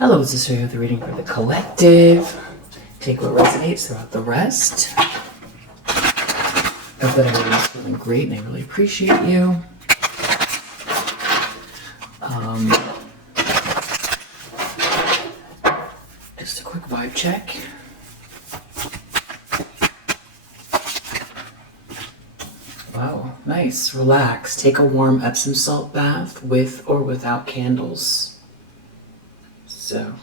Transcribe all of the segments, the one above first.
Hello, this is Scorpio with the reading for the collective. Take what resonates throughout the rest. Hope that everyone's feeling great and I really appreciate you. Just a quick vibe check. Wow, nice. Relax. Take a warm Epsom salt bath with or without candles. So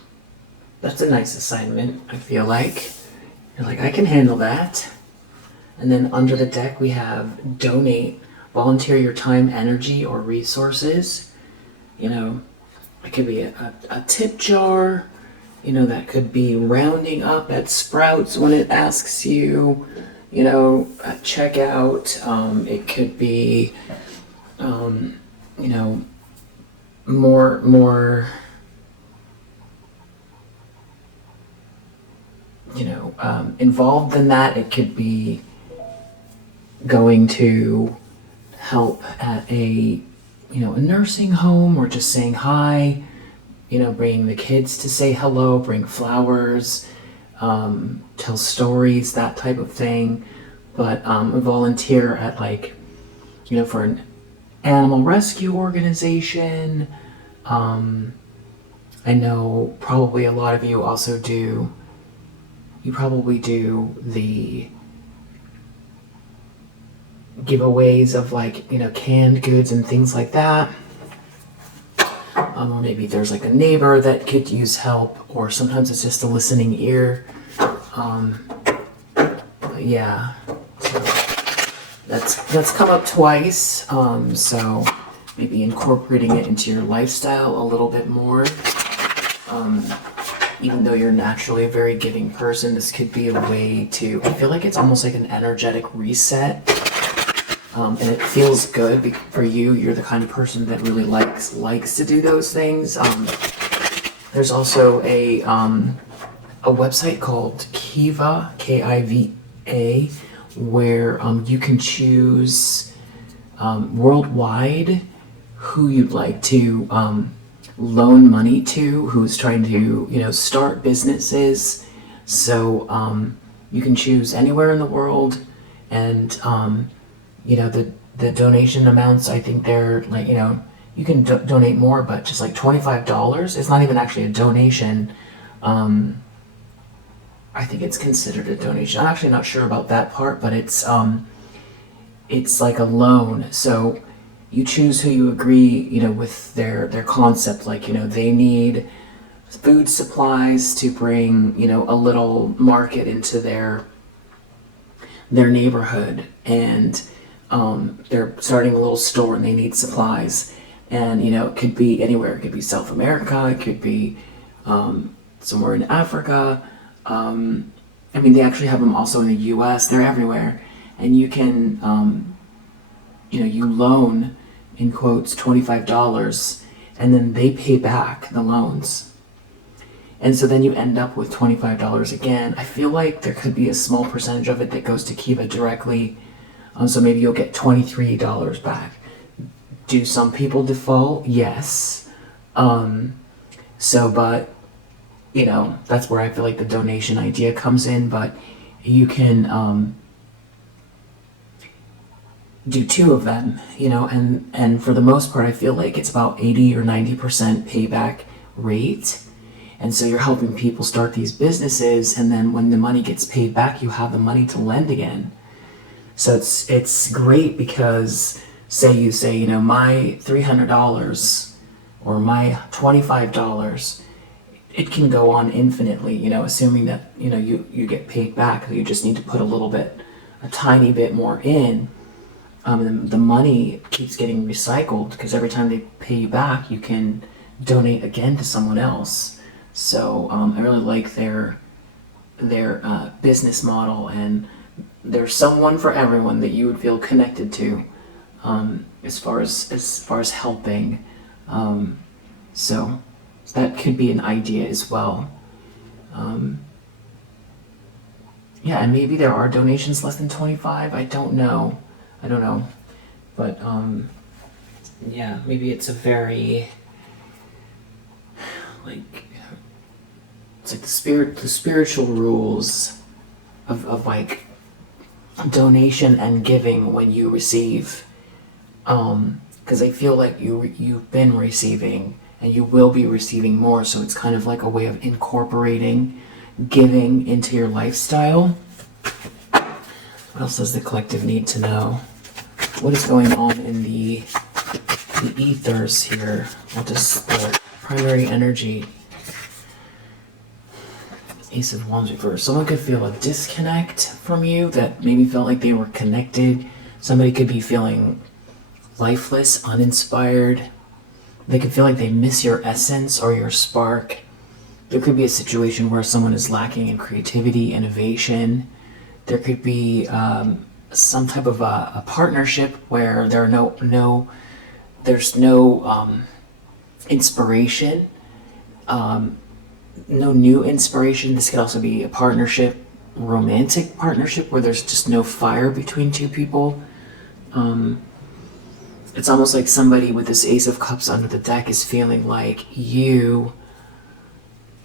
that's a nice assignment, I feel like. You're like, I can handle that. And then under the deck we have donate, volunteer your time, energy, or resources. You know, it could be a tip jar. You know, that could be rounding up at Sprouts when it asks you, you know, at checkout. It could be, you know, more, you know, involved than that. It could be going to help at a, you know, a nursing home, or just saying hi, you know, bringing the kids to say hello, bring flowers, tell stories, that type of thing. But a volunteer at, like, you know, for an animal rescue organization. I know probably a lot of you also do, you probably do the giveaways of, like, you know, canned goods and things like that. Or maybe there's like a neighbor that could use help, or sometimes it's just a listening ear. Yeah, so that's come up twice. So maybe incorporating it into your lifestyle a little bit more. Even though you're naturally a very giving person, this could be a way to, I feel like it's almost like an energetic reset. And it feels good for you. You're the kind of person that really likes to do those things. There's also a website called Kiva, Kiva, where you can choose worldwide who you'd like to loan money to, who's trying to, you know, start businesses. So you can choose anywhere in the world, and you know, the donation amounts, I think they're like, you know, you can donate more, but just like $25. It's not even actually a donation. I think it's considered a donation. I'm actually not sure about that part, but it's like a loan. So you choose who you agree, you know, with their concept. Like, you know, they need food supplies to bring, you know, a little market into their neighborhood, and they're starting a little store and they need supplies. And, you know, it could be anywhere. It could be South America. It could be somewhere in Africa. I mean, they actually have them also in the US. They're everywhere. And you can, you know, you loan, in quotes, $25, and then they pay back the loans. And so then you end up with $25 again. I feel like there could be a small percentage of it that goes to Kiva directly. So maybe you'll get $23 back. Do some people default? Yes. But, you know, that's where I feel like the donation idea comes in. But you can do two of them, you know, and for the most part, I feel like it's about 80 or 90% payback rate. And so you're helping people start these businesses, and then when the money gets paid back, you have the money to lend again. So it's great because you say, you know, my $300 or my $25, it can go on infinitely, you know, assuming that, you know, you get paid back. You just need to put a tiny bit more in. And the money keeps getting recycled, because every time they pay you back, you can donate again to someone else. So I really like their business model, and there's someone for everyone that you would feel connected to, as far as helping. So that could be an idea as well. Yeah, and maybe there are donations less than 25. I don't know, but yeah, maybe it's a very, like, it's like the spiritual rules of like donation and giving when you receive. Because I feel like you've been receiving and you will be receiving more, so it's kind of like a way of incorporating giving into your lifestyle. What else does the collective need to know? What is going on in the ethers here? What is the primary energy? Ace of Wands reverse. Someone could feel a disconnect from you that maybe felt like they were connected. Somebody could be feeling lifeless, uninspired. They could feel like they miss your essence or your spark. There could be a situation where someone is lacking in creativity, innovation. There could be some type of a partnership where there's no inspiration, no new inspiration. This could also be a partnership, romantic partnership, where there's just no fire between two people. It's almost like somebody with this Ace of Cups under the deck is feeling like you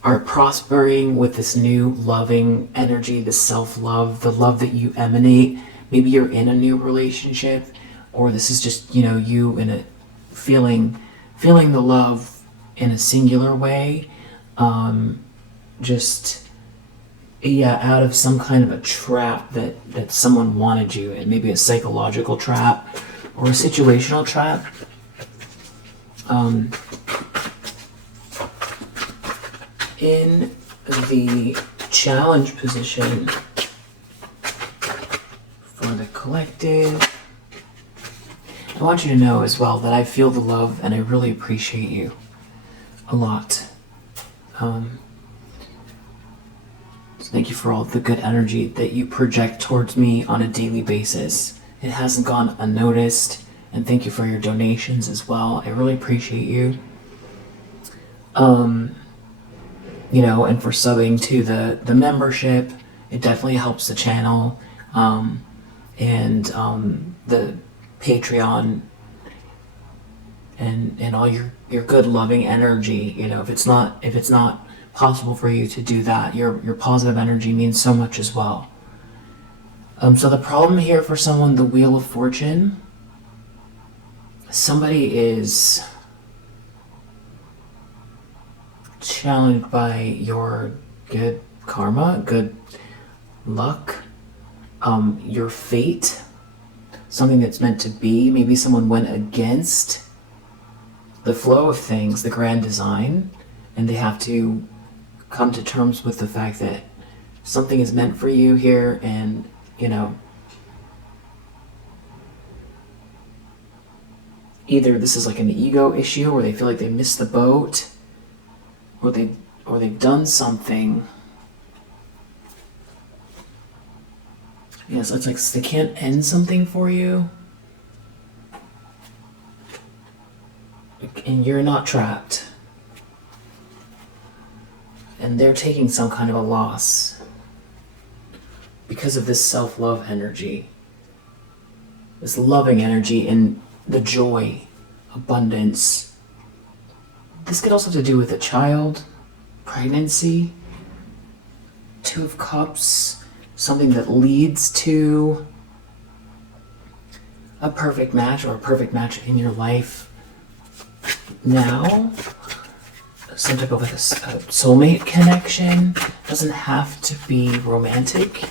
are prospering with this new loving energy, the self-love, the love that you emanate. Maybe you're in a new relationship, or this is just, you in a feeling the love in a singular way. Out of some kind of a trap that someone wanted you in, maybe a psychological trap or a situational trap. In the challenge position for the collective, I want you to know as well that I feel the love and I really appreciate you a lot. So thank you for all the good energy that you project towards me on a daily basis. It hasn't gone unnoticed, and thank you for your donations as well. I really appreciate you. And for subbing to the membership, it definitely helps the channel, and the Patreon, and all your good loving energy. If it's not possible for you to do that, your positive energy means so much as well. So the problem here for someone, the Wheel of Fortune, somebody is challenged by your good karma, good luck, your fate, something that's meant to be. Maybe someone went against the flow of things, the grand design, and they have to come to terms with the fact that something is meant for you here, and either this is like an ego issue where they feel like they missed the boat, or they've done something. So it's like they can't end something for you, and you're not trapped, and they're taking some kind of a loss because of this self-love energy, this loving energy, and the joy, abundance. This could also have to do with a child, pregnancy, Two of Cups, something that leads to a perfect match, or a perfect match in your life now. Some type of a soulmate connection. Doesn't have to be romantic,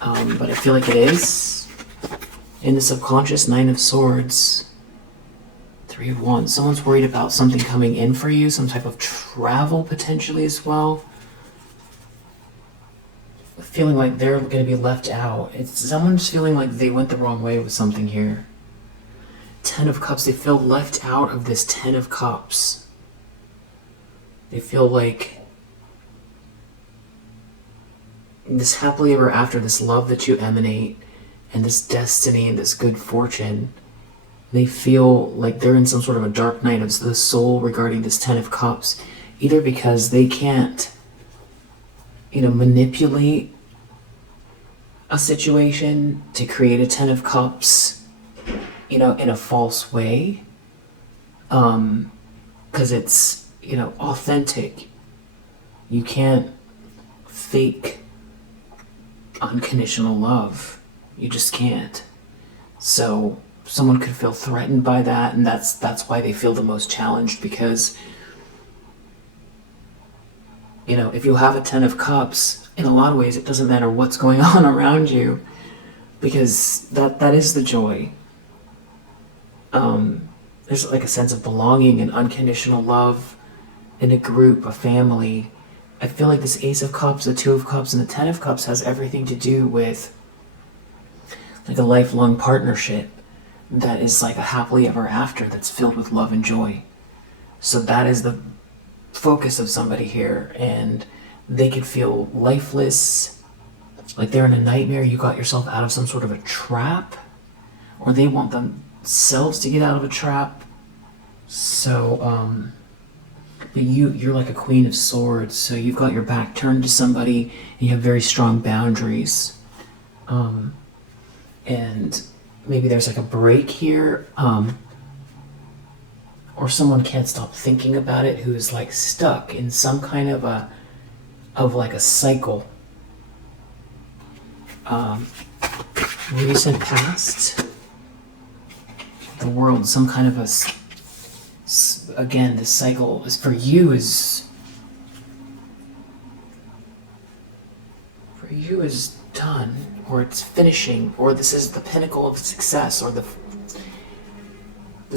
but I feel like it is. In the subconscious, Nine of Swords, Three of Wands. Someone's worried about something coming in for you, some type of travel potentially as well. Feeling like they're going to be left out. It's someone's feeling like they went the wrong way with something here. Ten of Cups. They feel left out of this Ten of Cups. They feel like this happily ever after, this love that you emanate, and this destiny and this good fortune, they feel like they're in some sort of a dark night of the soul regarding this Ten of Cups, either because they can't, manipulate a situation to create a Ten of Cups, in a false way, because it's, authentic, You can't fake unconditional love. You just can't. So someone could feel threatened by that, and that's why they feel the most challenged, because if you have a 10 of cups, in a lot of ways it doesn't matter what's going on around you, because that is the joy. There's like a sense of belonging and unconditional love in a group, a family. I feel like this Ace of Cups, the Two of Cups, and the 10 of Cups has everything to do with like a lifelong partnership that is like a happily ever after that's filled with love and joy. So that is the focus of somebody here, and they could feel lifeless, like they're in a nightmare. You got yourself out of some sort of a trap, or they want themselves to get out of a trap. So but you're like a Queen of Swords, so you've got your back turned to somebody and you have very strong boundaries, and maybe there's like a break here, or someone can't stop thinking about it, who is like stuck in some kind of a cycle. Recent past, the world, some kind of again, this cycle is for you is done, or it's finishing, or this is the pinnacle of success, or the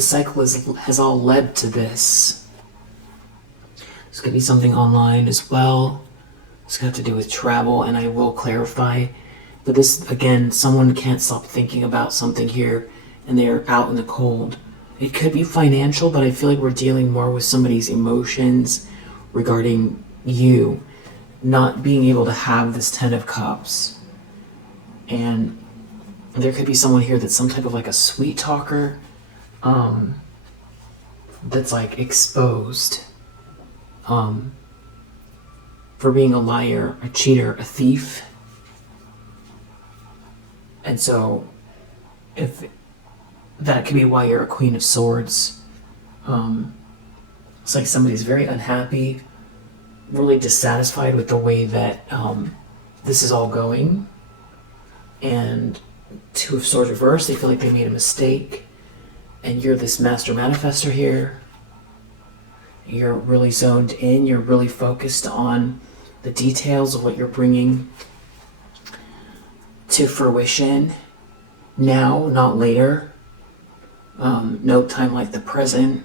cycle has all led to this. This could be something online as well. It's got to do with travel, and I will clarify. But this, again, someone can't stop thinking about something here, and they're out in the cold. It could be financial, but I feel like we're dealing more with somebody's emotions regarding you not being able to have this 10 of Cups. And there could be someone here that's some type of like a sweet talker, that's like exposed for being a liar, a cheater, a thief. And so if that could be why you're a Queen of Swords. It's like somebody's very unhappy, really dissatisfied with the way that this is all going. And Two of Swords reversed, they feel like they made a mistake. And you're this master manifester here. You're really zoned in, you're really focused on the details of what you're bringing to fruition now, not later. No time like the present.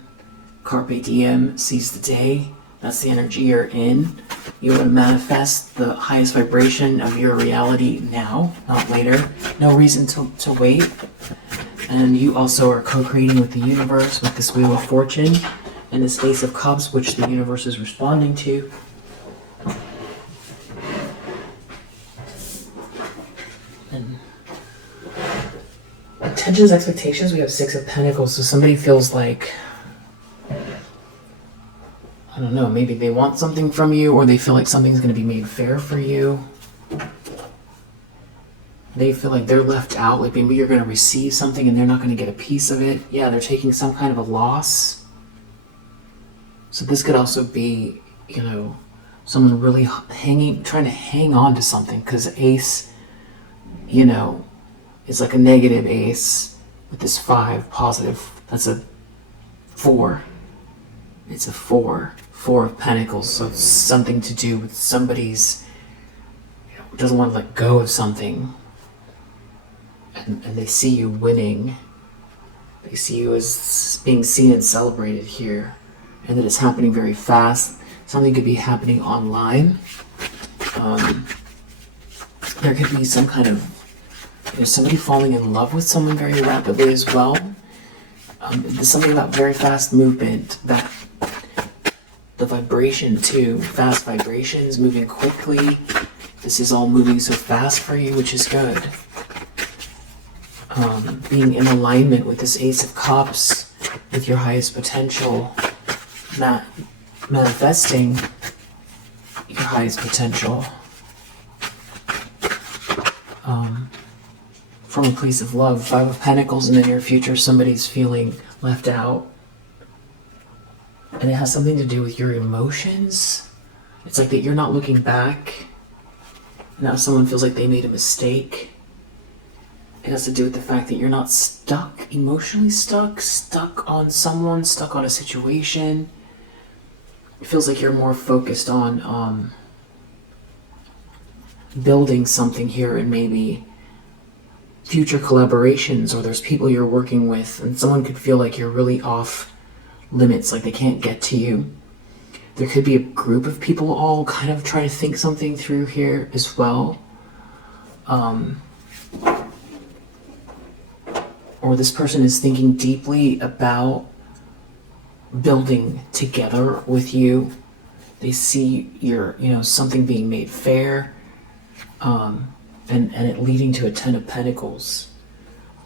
Carpe diem, seize the day. That's the energy you're in. You want to manifest the highest vibration of your reality now, not later. No reason to wait. And you also are co-creating with the universe, with this Wheel of Fortune and this Ace of Cups, which the universe is responding to. And intentions, expectations, we have Six of Pentacles. So somebody feels like, I don't know, maybe they want something from you, or they feel like something's going to be made fair for you. They feel like they're left out, like maybe you're going to receive something and they're not going to get a piece of it. Yeah, they're taking some kind of a loss. So this could also be, someone really trying to hang on to something, because Ace, is like a negative ace with this 5 positive. That's a 4. It's a 4 of Pentacles. So it's something to do with somebody's, doesn't want to let go of something. And they see you winning. They see you as being seen and celebrated here. And that it's happening very fast. Something could be happening online. There could be some kind of, somebody falling in love with someone very rapidly as well. There's something about very fast movement, that the vibration too, fast vibrations, moving quickly. This is all moving so fast for you, which is good. Being in alignment with this Ace of Cups, with your highest potential, manifesting your highest potential from a place of love. 5 of Pentacles in the near future, somebody's feeling left out. And it has something to do with your emotions. It's like that you're not looking back. Now someone feels like they made a mistake. It has to do with the fact that you're not stuck, emotionally stuck on someone, stuck on a situation. It feels like you're more focused on building something here and maybe future collaborations, or there's people you're working with and someone could feel like you're really off limits, like they can't get to you. There could be a group of people all kind of trying to think something through here as well. Or this person is thinking deeply about building together with you. They see your, something being made fair, and it leading to a 10 of Pentacles.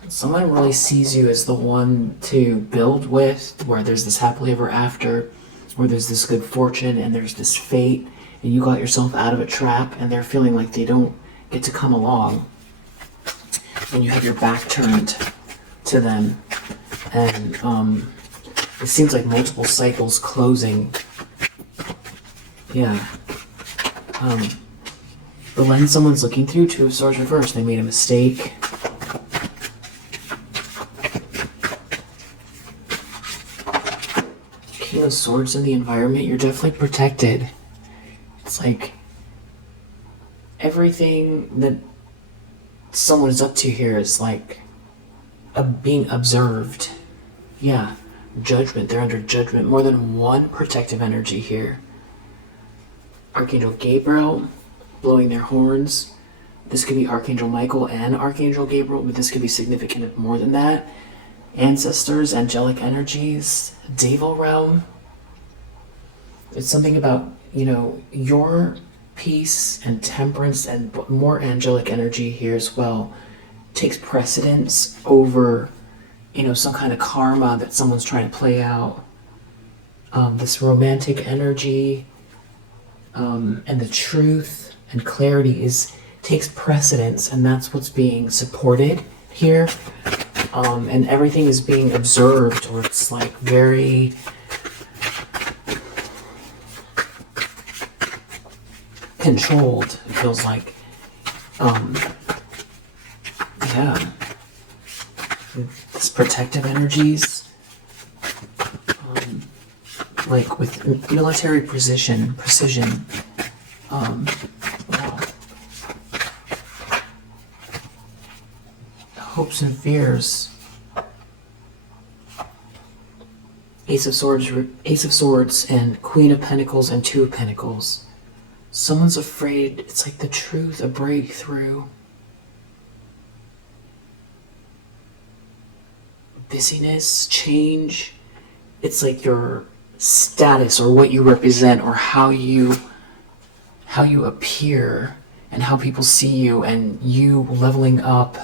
Someone really sees you as the one to build with, where there's this happily ever after, where there's this good fortune and there's this fate, and you got yourself out of a trap, and they're feeling like they don't get to come along. And you have your back turned to them, and it seems like multiple cycles closing. Yeah. The lens someone's looking through, Two of Swords reversed. They made a mistake. King of Swords in the environment. You're definitely protected. It's like everything that someone is up to here is like being observed. Yeah. Judgment. They're under judgment. More than one protective energy here. Archangel Gabriel blowing their horns. This could be Archangel Michael and Archangel Gabriel, but this could be significant more than that. Ancestors, angelic energies, Deval realm. It's something about, your peace and temperance and more angelic energy here as well takes precedence over, some kind of karma that someone's trying to play out. This romantic energy and the truth and clarity takes precedence, and that's what's being supported here. And everything is being observed, or it's like very controlled, it feels like. Yeah. This protective energies, like with military precision. Wow. Hopes and fears. Ace of Swords, and Queen of Pentacles and Two of Pentacles. Someone's afraid. It's like the truth, a breakthrough. Busyness, change. It's like your status or what you represent or how you appear and how people see you, and you leveling up,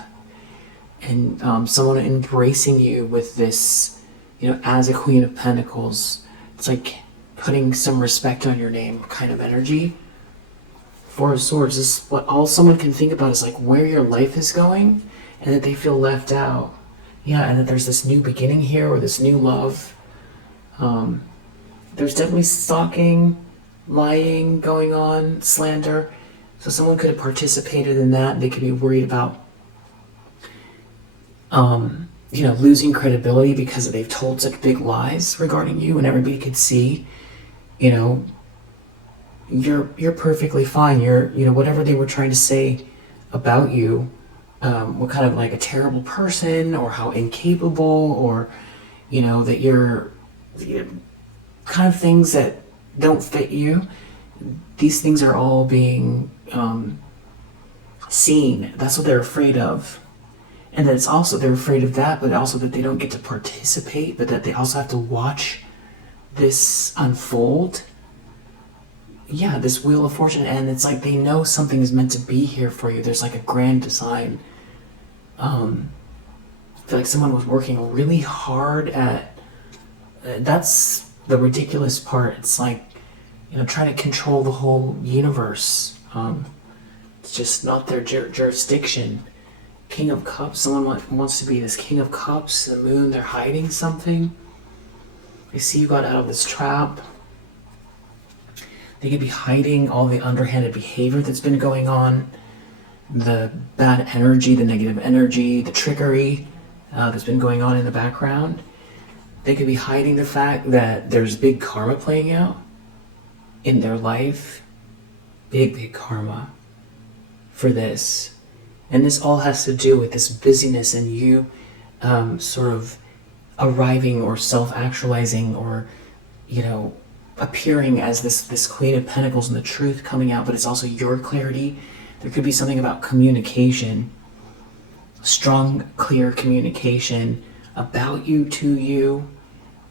and someone embracing you with this, as a Queen of Pentacles. It's like putting some respect on your name kind of energy. Four of Swords is what all someone can think about, is like where your life is going, and that they feel left out. Yeah, and that there's this new beginning here, or this new love. There's definitely stalking, lying going on, slander. So someone could have participated in that. They could be worried about, losing credibility because they've told such big lies regarding you, and everybody could see, you're perfectly fine. You're, whatever they were trying to say about you, what kind of like a terrible person, or how incapable, or, that you're kind of things that don't fit you. These things are all being seen. That's what they're afraid of. And then it's also, they're afraid of that, but also that they don't get to participate, but that they also have to watch this unfold. Yeah, this Wheel of Fortune, and it's like they know something is meant to be here for you. There's like a grand design. I feel like someone was working really hard at, that's the ridiculous part. It's like, trying to control the whole universe. It's just not their jurisdiction. King of Cups, someone wants to be this King of Cups, the Moon, they're hiding something. I see you got out of this trap. They could be hiding all the underhanded behavior that's been going on, the bad energy, the negative energy, the trickery that's been going on in the background. They could be hiding the fact that there's big karma playing out in their life. Big karma for this. And this all has to do with this busyness and you sort of arriving or self-actualizing or, appearing as this Queen of Pentacles and the truth coming out, but it's also your clarity. There could be something about communication, strong, clear communication about you, to you,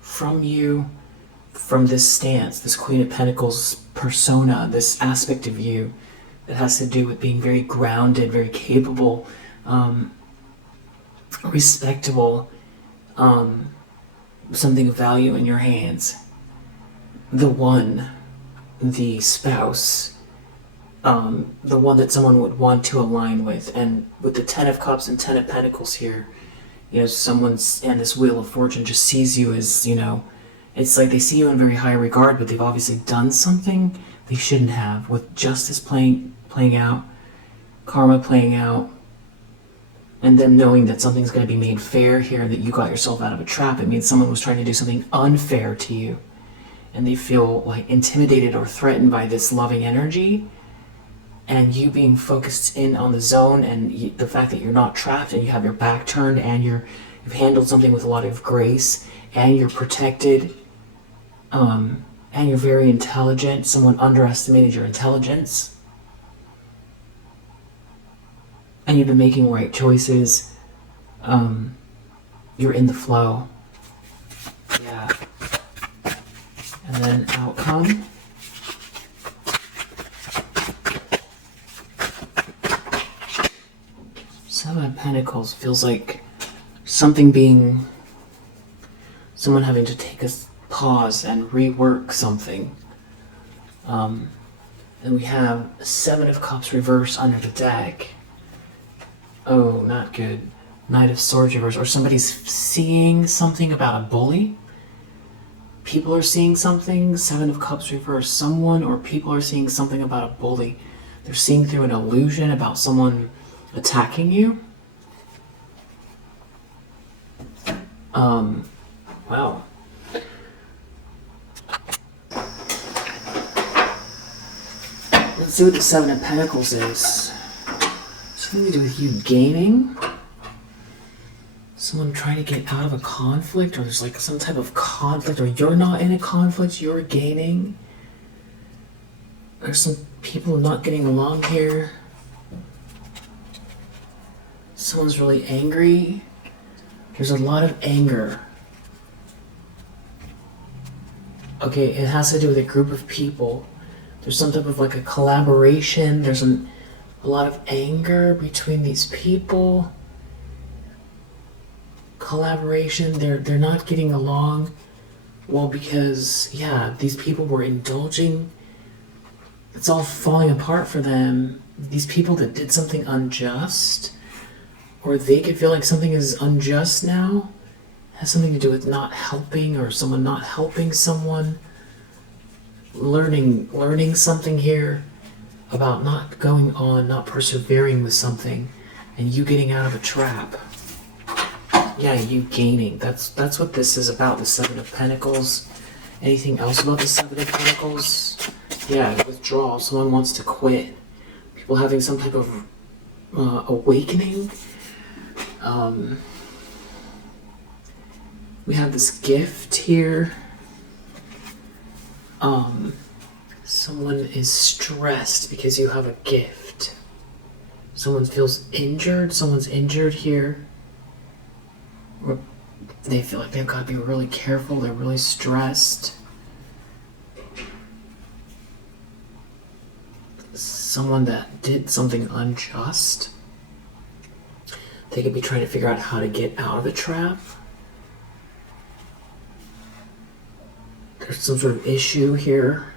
from this stance, this Queen of Pentacles persona, this aspect of you that has to do with being very grounded, very capable, respectable, something of value in your hands. The one, the spouse, the one that someone would want to align with. And with the Ten of Cups and Ten of Pentacles here, someone's, and this Wheel of Fortune just sees you as, it's like they see you in very high regard, but they've obviously done something they shouldn't have, with justice playing out, karma playing out, and then knowing that something's going to be made fair here, that you got yourself out of a trap. It means someone was trying to do something unfair to you, and they feel like intimidated or threatened by this loving energy, and you being focused in on the zone, and the fact that you're not trapped, and you have your back turned, and you've handled something with a lot of grace, and you're protected, and you're very intelligent. Someone underestimated your intelligence, and you've been making right choices. You're in the flow. Yeah. And then outcome. Seven of Pentacles feels like someone having to take a pause and rework something. And we have Seven of Cups reverse under the deck. Oh, not good. Knight of Swords reverse. Or somebody's seeing something about a bully. People are seeing something. Seven of Cups reverse. Someone or people are seeing something about a bully. They're seeing through an illusion about someone attacking you. Wow. Let's see what the Seven of Pentacles is. Something to do with you gaining. Someone trying to get out of a conflict, or there's like some type of conflict, or you're not in a conflict, you're gaining. There's some people not getting along here. Someone's really angry. There's a lot of anger. Okay, it has to do with a group of people. There's some type of like a collaboration. There's a lot of anger between these people. Collaboration, they're not getting along. Well, because, these people were indulging. It's all falling apart for them. These people that did something unjust, or they could feel like something is unjust now, has something to do with not helping, or someone not helping someone. Learning something here about not going on, not persevering with something, and you getting out of a trap. Yeah, you gaining. That's what this is about, the Seven of Pentacles. Anything else about the Seven of Pentacles? Yeah, withdrawal. Someone wants to quit. People having some type of awakening. We have this gift here. Someone is stressed because you have a gift. Someone feels injured. Someone's injured here. They feel like they've got to be really careful. They're really stressed. Someone that did something unjust. They could be trying to figure out how to get out of a trap. There's some sort of issue here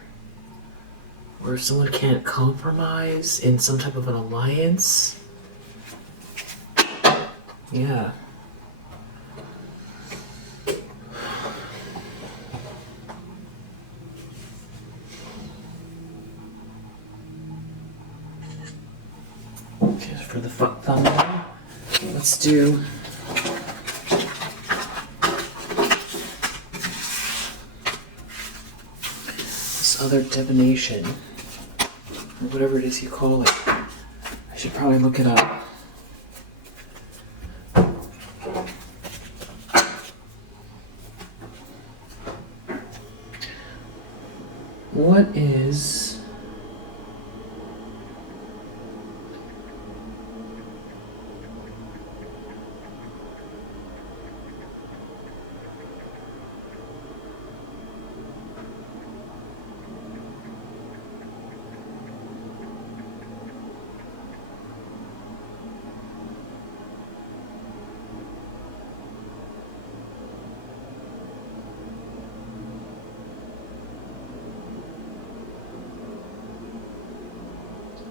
where someone can't compromise in some type of an alliance. Yeah. for the thumbnail. Let's do this other divination, or whatever it is you call it. I should probably look it up. What is...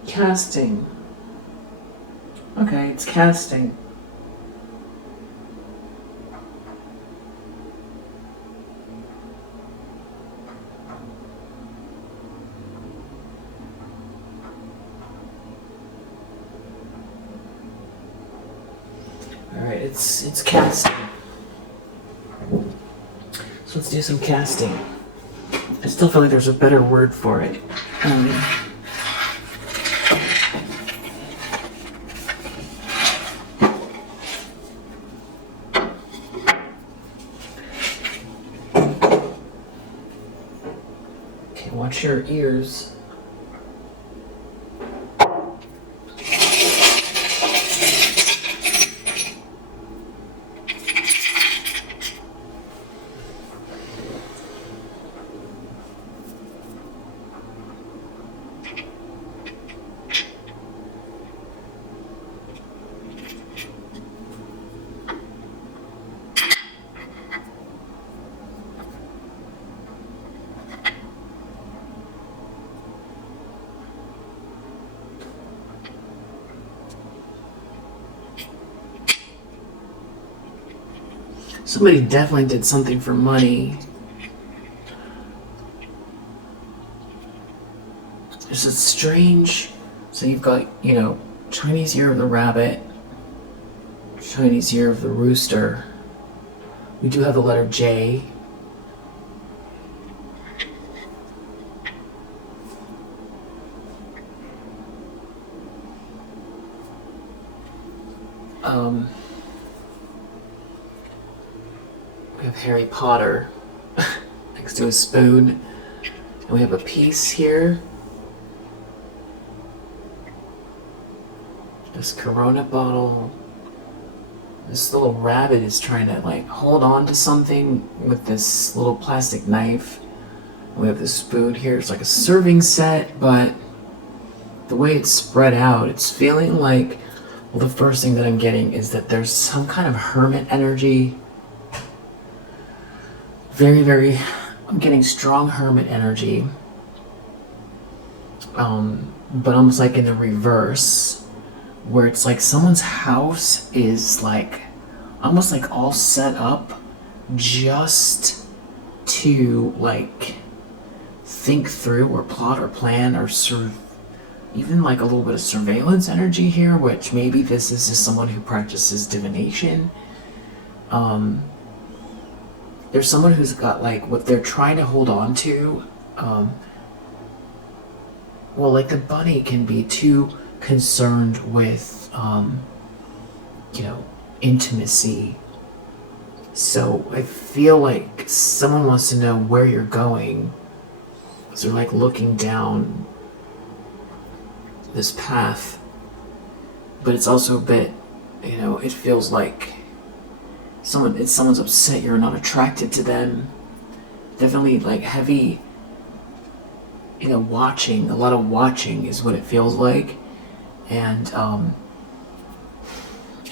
Casting. Okay, it's casting. All right, it's casting. So let's do some casting. I still feel like there's a better word for it. Watch your ears. Somebody definitely did something for money. There's a strange... So you've got, Chinese year of the rabbit, Chinese year of the rooster. We do have the letter J. We have Harry Potter next to a spoon. And we have a piece here. This Corona bottle. This little rabbit is trying to hold on to something with this little plastic knife. And we have this spoon here. It's like a serving set, but the way it's spread out, it's feeling like, well, the first thing that I'm getting is that there's some kind of hermit energy. I'm getting strong hermit energy. But almost like in the reverse, where it's like someone's house is almost all set up just to think through or plot or plan or even a little bit of surveillance energy here, which maybe this is just someone who practices divination. There's someone who's got what they're trying to hold on to. The bunny can be too concerned with, intimacy. So I feel like someone wants to know where you're going. So they're looking down this path. But it's also a bit, it feels like someone's upset you're not attracted to them. Definitely heavy, watching. A lot of watching is what it feels like. And I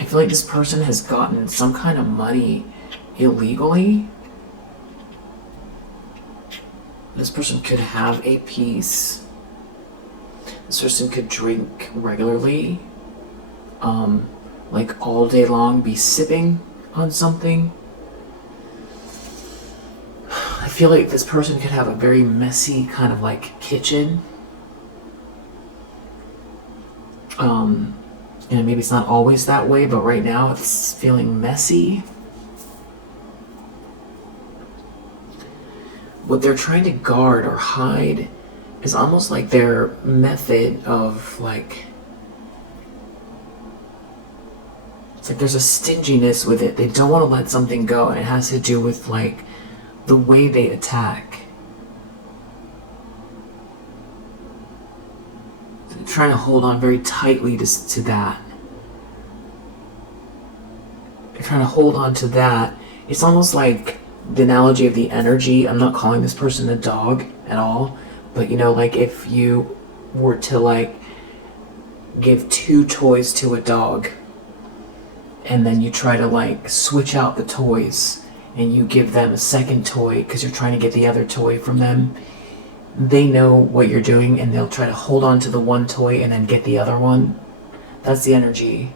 feel like this person has gotten some kind of money illegally. This person could have a piece. This person could drink regularly. All day long be sipping on something. I feel like this person could have a very messy kind of kitchen. You know, maybe it's not always that way, but right now it's feeling messy. What they're trying to guard or hide is almost like their method of like, it's like there's a stinginess with it. They don't want to let something go, and it has to do with like the way they attack. They're trying to hold on very tightly to that. They're trying to hold on to that. It's almost like the analogy of the energy. I'm not calling this person a dog at all, but you know, like if you were to like give 2 toys to a dog, and then you try to like switch out the toys and you give them a second toy because you're trying to get the other toy from them, they know what you're doing and they'll try to hold on to the one toy and then get the other one. That's the energy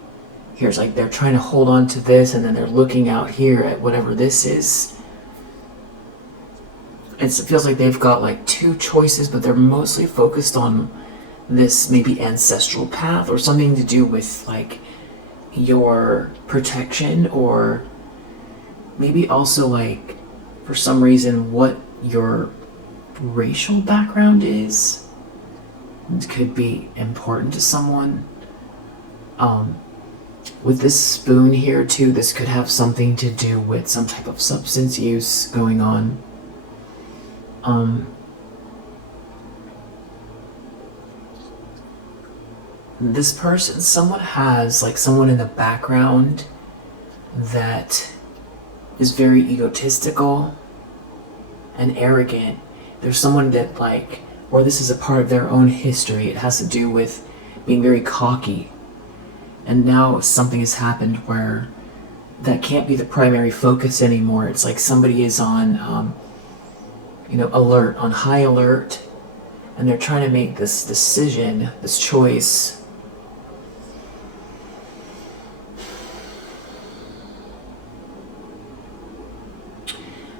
here. It's like they're trying to hold on to this and then they're looking out here at whatever this is. It feels like they've got like 2 choices, but they're mostly focused on this maybe ancestral path or something to do with like your protection, or maybe also like for some reason what your racial background is. It could be important to someone. With this spoon here too, this could have something to do with some type of substance use going on. This person, someone has like someone in the background that is very egotistical and arrogant. There's someone that like, or this is a part of their own history. It has to do with being very cocky. And now something has happened where that can't be the primary focus anymore. It's like somebody is on, alert, on high alert, and they're trying to make this decision, this choice.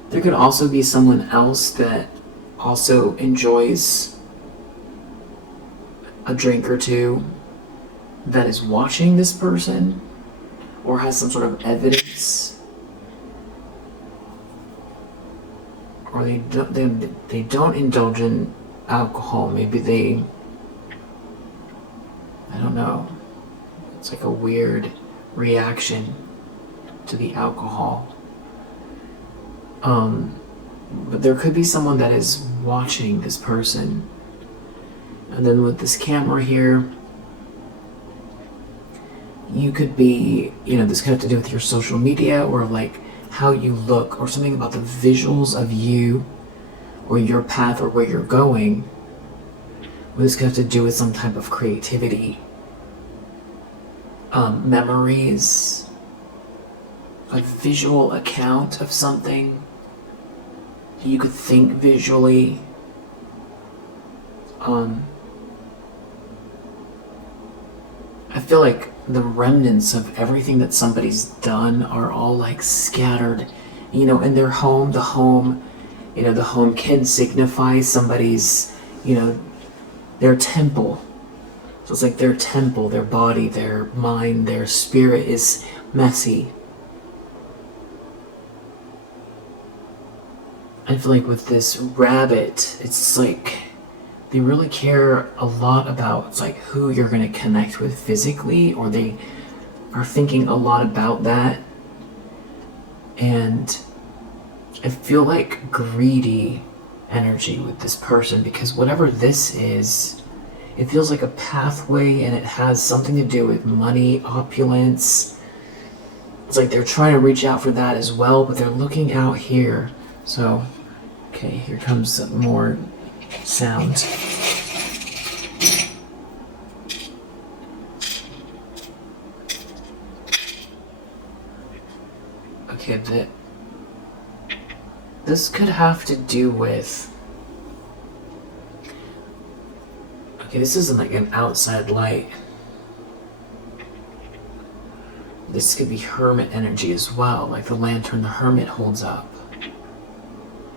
There could also be someone else that also enjoys a drink or two that is watching this person or has some sort of evidence, or they don't indulge in alcohol. Maybe I don't know, it's like a weird reaction to the alcohol. But there could be someone that is watching this person. And then with this camera here, you could be, this could have to do with your social media or like how you look or something about the visuals of you or your path or where you're going. Or this could have to do with some type of creativity, memories, a visual account of something. You could think visually. I feel like the remnants of everything that somebody's done are all like scattered, in their home. The home can signify somebody's, their temple. So it's like their temple, their body, their mind, their spirit is messy. I feel like with this rabbit, it's like they really care a lot about, it's like who you're going to connect with physically, or they are thinking a lot about that. And I feel like greedy energy with this person, because whatever this is, it feels like a pathway and it has something to do with money, opulence. It's like they're trying to reach out for that as well, but they're looking out here. So, okay, here comes some more sound. Okay, this could have to do with... Okay, this isn't like an outside light. This could be hermit energy as well, like the lantern the hermit holds up.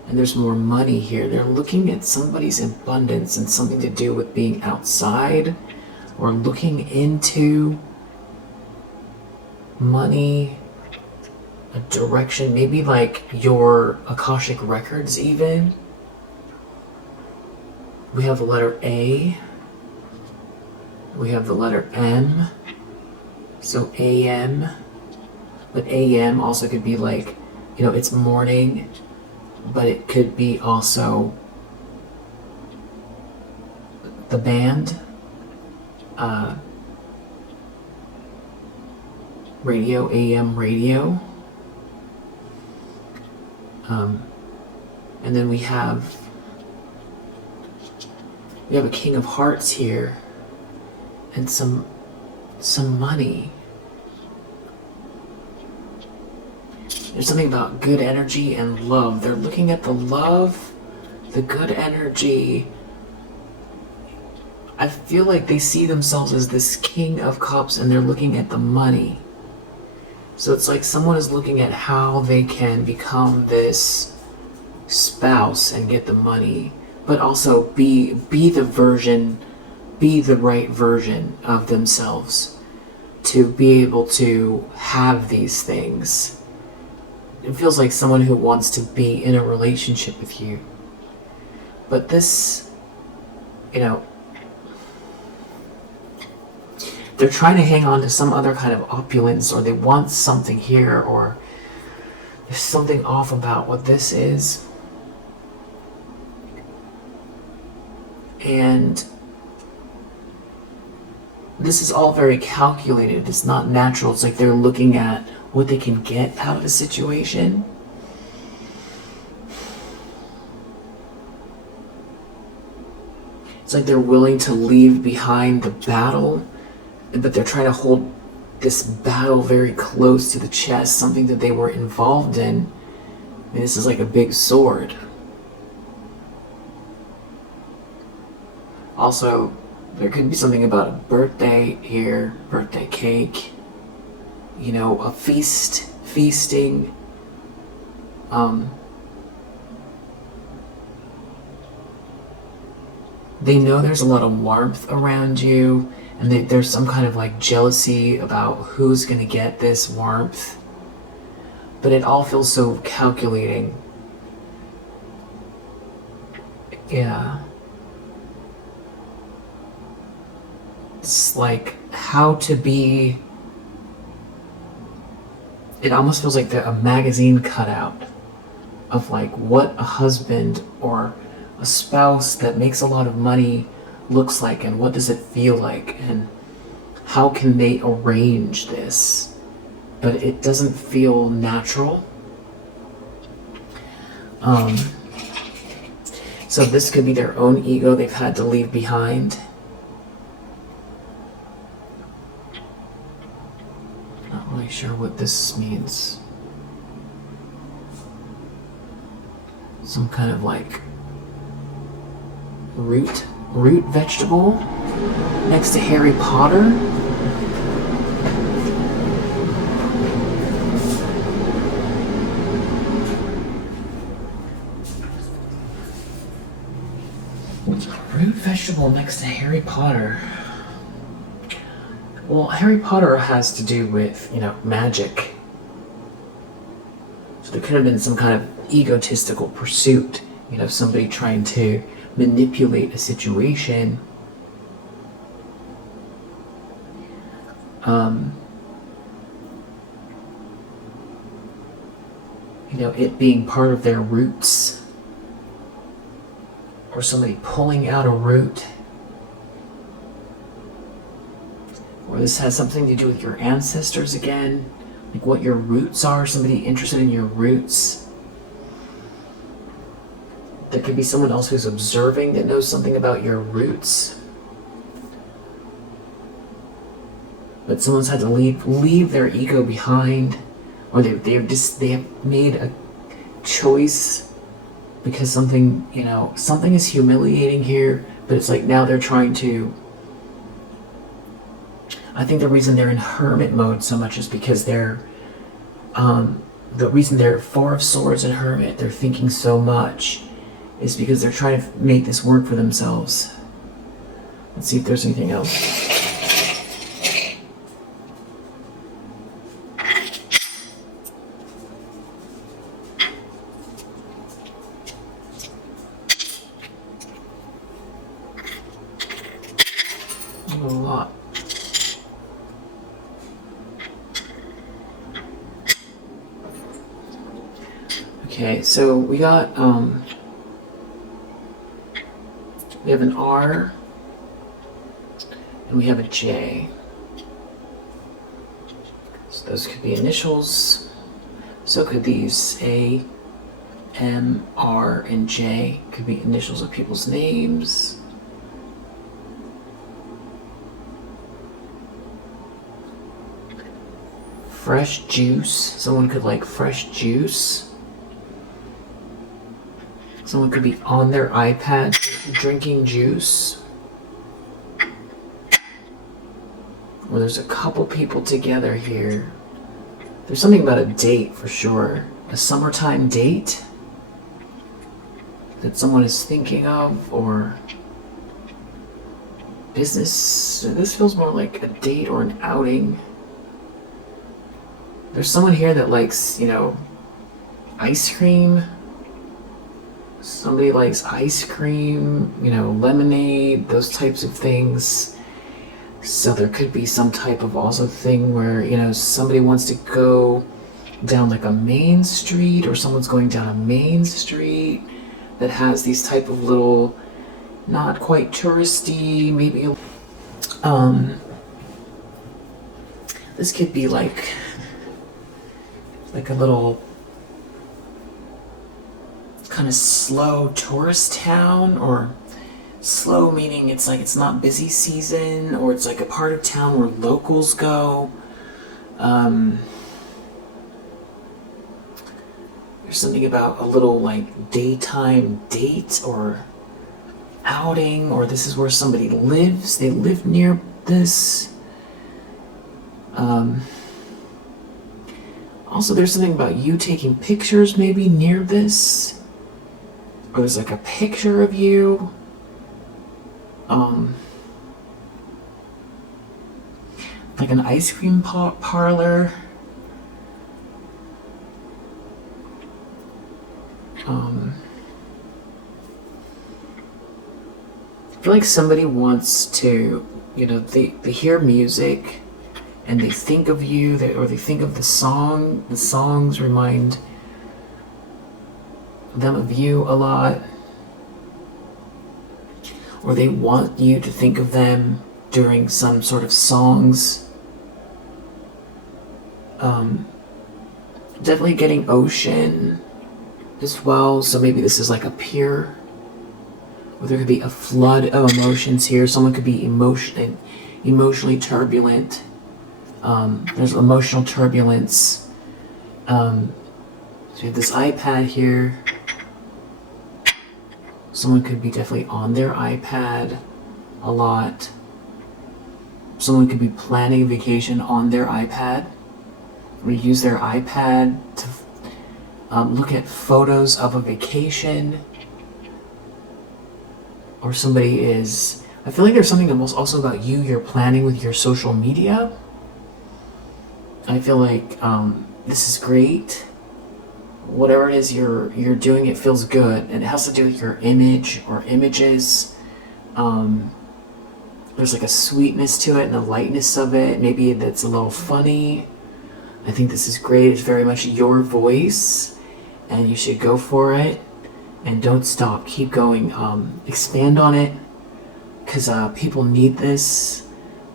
And there's more money here. They're looking at somebody's abundance and something to do with being outside or looking into money, a direction, maybe like your Akashic records even. We have the letter A. We have the letter M. So AM. But AM also could be like, it's morning, but it could be also the band. Radio, AM radio. And then we have a King of Hearts here, and some money. There's something about good energy and love. They're looking at the love, the good energy. I feel like they see themselves as this King of Cups, and they're looking at the money. So it's like someone is looking at how they can become this spouse and get the money, but also be the right version of themselves to be able to have these things. It feels like someone who wants to be in a relationship with you. But this, they're trying to hang on to some other kind of opulence, or they want something here, or there's something off about what this is. And this is all very calculated. It's not natural. It's like they're looking at what they can get out of a situation. It's like they're willing to leave behind the battle, but they're trying to hold this battle very close to the chest, something that they were involved in. And this is like a big sword. Also, there could be something about a birthday here, birthday cake, a feasting. They know there's a lot of warmth around you, and there's some kind of like jealousy about who's going to get this warmth. But it all feels so calculating. Yeah. It's like how to be. It almost feels like a magazine cutout of like what a husband or a spouse that makes a lot of money looks like, and what does it feel like, and how can they arrange this. But it doesn't feel natural. So this could be their own ego they've had to leave behind. Not really sure what this means. Some kind of like root vegetable next to Harry Potter. Root vegetable next to Harry Potter. Well, Harry Potter has to do with, magic. So there could have been some kind of egotistical pursuit, somebody trying to manipulate a situation. It being part of their roots, or somebody pulling out a root, or this has something to do with your ancestors again, like what your roots are, somebody interested in your roots. There could be someone else who's observing that knows something about your roots. But someone's had to leave their ego behind, or they have made a choice because something is humiliating here. But it's like now they're trying to. I think the reason they're in hermit mode so much is because they're. The reason they're Four of Swords and Hermit, they're thinking so much, is because they're trying to make this work for themselves. Let's see if there's anything else. a lot. Okay, so we got, we have an R, and we have a J. So those could be initials. So could these A, M, R, and J could be initials of people's names. Fresh juice. Someone could like fresh juice. Someone could be on their iPad drinking juice. Or there's a couple people together here. There's something about a date for sure. A summertime date that someone is thinking of, or business. This feels more like a date or an outing. There's someone here that likes, you know, ice cream. Somebody likes ice cream, you know, lemonade, those types of things. So there could be some type of also thing where, you know, somebody wants to go down like a main street, or someone's going down a main street that has these type of little, not quite touristy, maybe, this could be like a little kind of slow tourist town, or slow meaning it's like it's not busy season, or it's like a part of town where locals go. There's something about a little like daytime date or outing, or this is where somebody lives. They live near this. Also, there's something about you taking pictures maybe near this. Or there's like a picture of you. Like an ice cream parlor. I feel like somebody wants to, you know, they hear music and they think of you, or they think of the song. The songs remind them of you a lot. Or they want you to think of them during some sort of songs. Definitely getting ocean as well. So maybe this is like a pier. Or there could be a flood of emotions here. Someone could be emotionally turbulent. There's emotional turbulence. So you have this iPad here. Someone could be definitely on their iPad a lot. Someone could be planning a vacation on their iPad. Or use their iPad to look at photos of a vacation. Or somebody is... I feel like there's something also about you're planning with your social media. I feel like this is great. Whatever it is you're doing, it feels good, and it has to do with your image or images. There's like a sweetness to it and a lightness of it. Maybe that's a little funny. I think this is great. It's very much your voice, and you should go for it, and don't stop. Keep going. Expand on it, because people need this.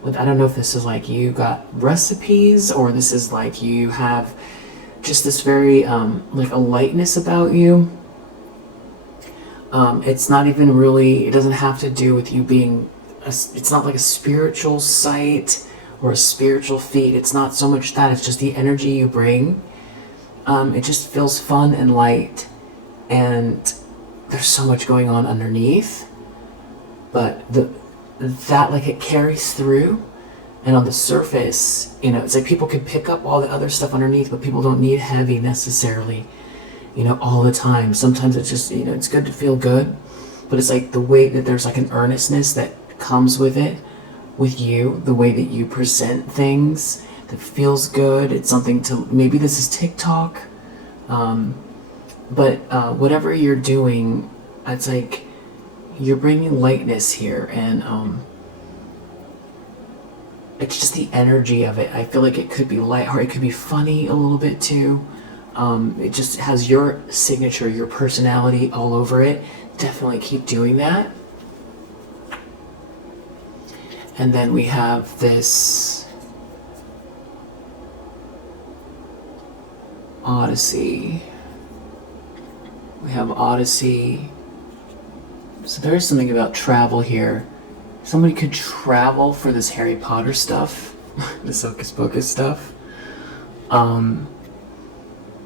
I don't know if this is like you got recipes, or this is like you have just this very like a lightness about you. It's not even really, it doesn't have to do with you being it's not like a spiritual site or a spiritual feat. It's not so much that, it's just the energy you bring. It just feels fun and light, and there's so much going on underneath, but that like it carries through. And on the surface, you know, it's like people can pick up all the other stuff underneath, but people don't need heavy necessarily, you know, all the time. Sometimes it's just, you know, it's good to feel good, but it's like the way that there's like an earnestness that comes with it, with you, the way that you present things that feels good. It's something to, maybe this is TikTok, but whatever you're doing, it's like you're bringing lightness here, and it's just the energy of it. I feel like it could be light, or it could be funny a little bit too. It just has your signature, your personality all over it. Definitely keep doing that. And then we have this Odyssey. We have Odyssey. So there's something about travel here. Somebody could travel for this Harry Potter stuff, this Hocus Pocus stuff.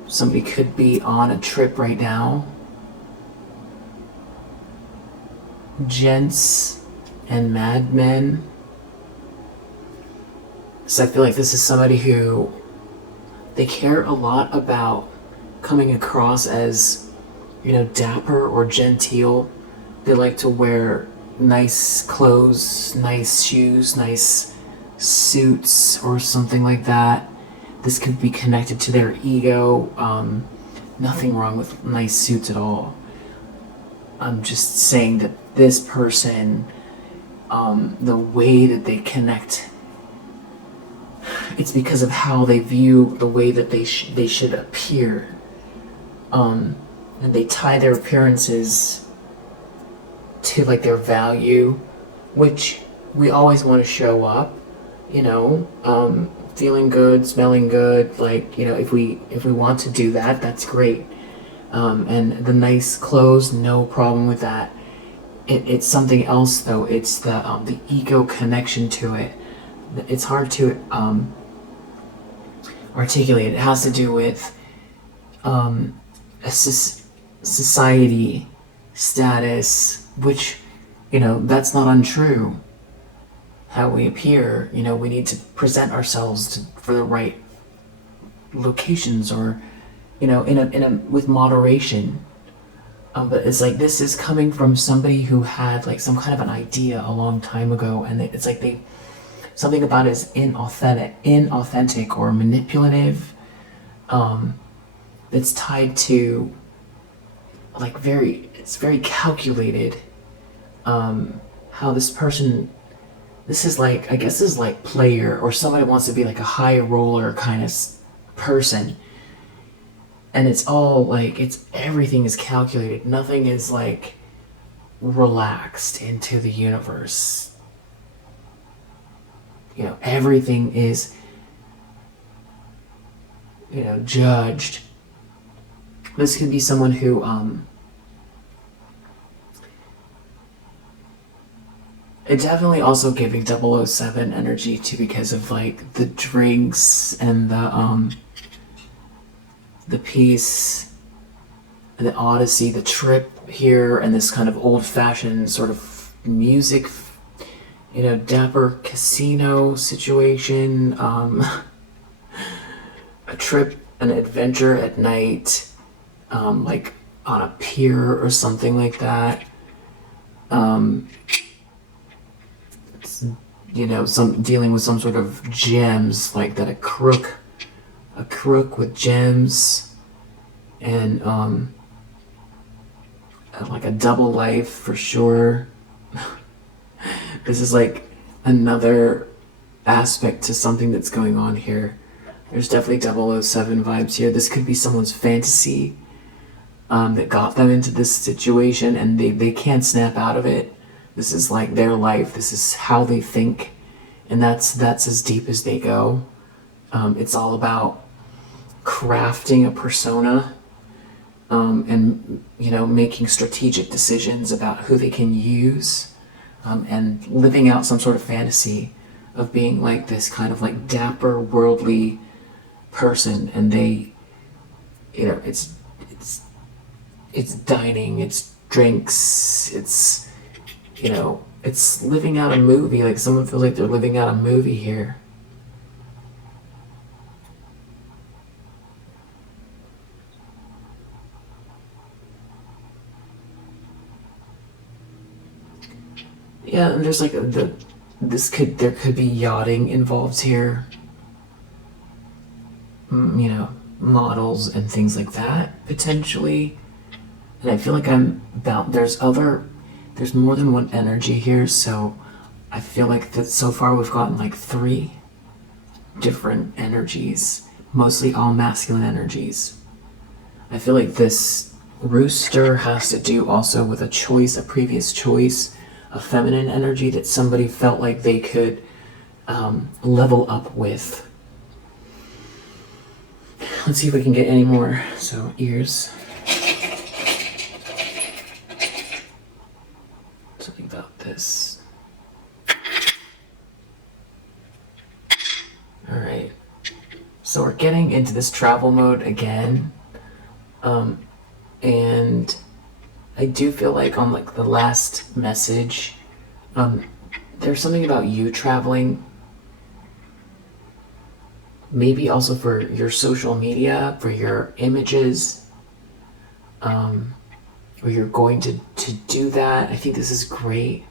Somebody could be on a trip right now. Gents and madmen. So I feel like this is somebody who, they care a lot about coming across as, dapper or genteel. They like to wear nice clothes, nice shoes, nice suits, or something like that. This could be connected to their ego. Nothing wrong with nice suits at all. I'm just saying that this person, the way that they connect, it's because of how they view the way that they should appear. And they tie their appearances to like their value, which we always want to show up, feeling good, smelling good, like, if we want to do that, that's great. And the nice clothes, no problem with that. It's something else though. It's the ego connection to it. It's hard to articulate. It has to do with a society status, which, that's not untrue. How we appear, we need to present ourselves for the right locations, or, with moderation. But it's like, this is coming from somebody who had like some kind of an idea a long time ago, and it's like something about it is inauthentic or manipulative. That's tied to like it's very calculated. How this person, this is like, I guess this is like player, or somebody wants to be like a high roller kind of person. And it's all like, everything is calculated. Nothing is like relaxed into the universe. Everything is, judged. This could be someone who, it definitely also giving 007 energy too, because of like the drinks and the peace, the Odyssey, the trip here, and this kind of old-fashioned sort of music, dapper casino situation, a trip, an adventure at night, like on a pier or something like that. Some dealing with some sort of gems, like that, a crook with gems, and like a double life for sure. This is like another aspect to something that's going on here. There's definitely 007 vibes here. This could be someone's fantasy that got them into this situation, and they can't snap out of it. This is like their life. This is how they think, and that's as deep as they go. It's all about crafting a persona, and making strategic decisions about who they can use, and living out some sort of fantasy of being like this kind of like dapper worldly person. And they, it's dining, it's drinks, it's it's living out a movie. Like, someone feels like they're living out a movie here. Yeah, and there's like there could be yachting involved here. Models and things like that potentially. And I feel like there's more than one energy here, so I feel like that so far we've gotten like 3 different energies, mostly all masculine energies. I feel like this rooster has to do also with a choice, a previous choice, a feminine energy that somebody felt like they could level up with. Let's see if we can get any more. So, ears. Something about this. Alright. So we're getting into this travel mode again. And I do feel like on like the last message, there's something about you traveling. Maybe also for your social media, for your images, or you're going to do that. I think this is great.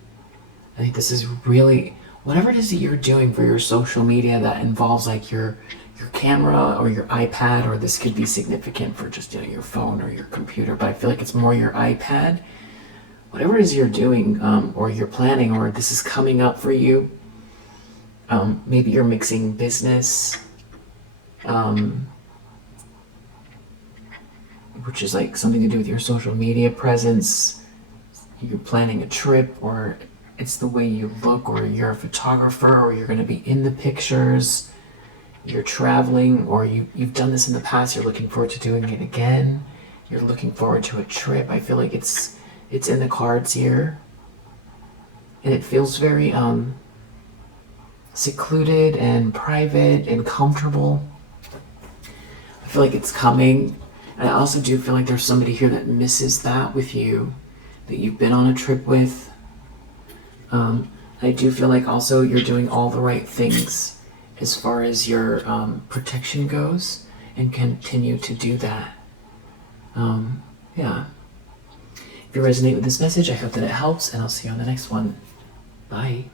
I think this is really, whatever it is that you're doing for your social media that involves like your camera or your iPad, or this could be significant for just your phone or your computer, but I feel like it's more your iPad. Whatever it is you're doing, or you're planning, or this is coming up for you. Maybe you're mixing business, which is like something to do with your social media presence. You're planning a trip, or it's the way you look, or you're a photographer, or you're going to be in the pictures. You're traveling, or you've done this in the past, you're looking forward to doing it again. You're looking forward to a trip. I feel like it's in the cards here. And it feels very secluded and private and comfortable. I feel like it's coming. And I also do feel like there's somebody here that misses that with you, that you've been on a trip with. I do feel like also you're doing all the right things as far as your protection goes, and continue to do that. Yeah. If you resonate with this message, I hope that it helps, and I'll see you on the next one. Bye.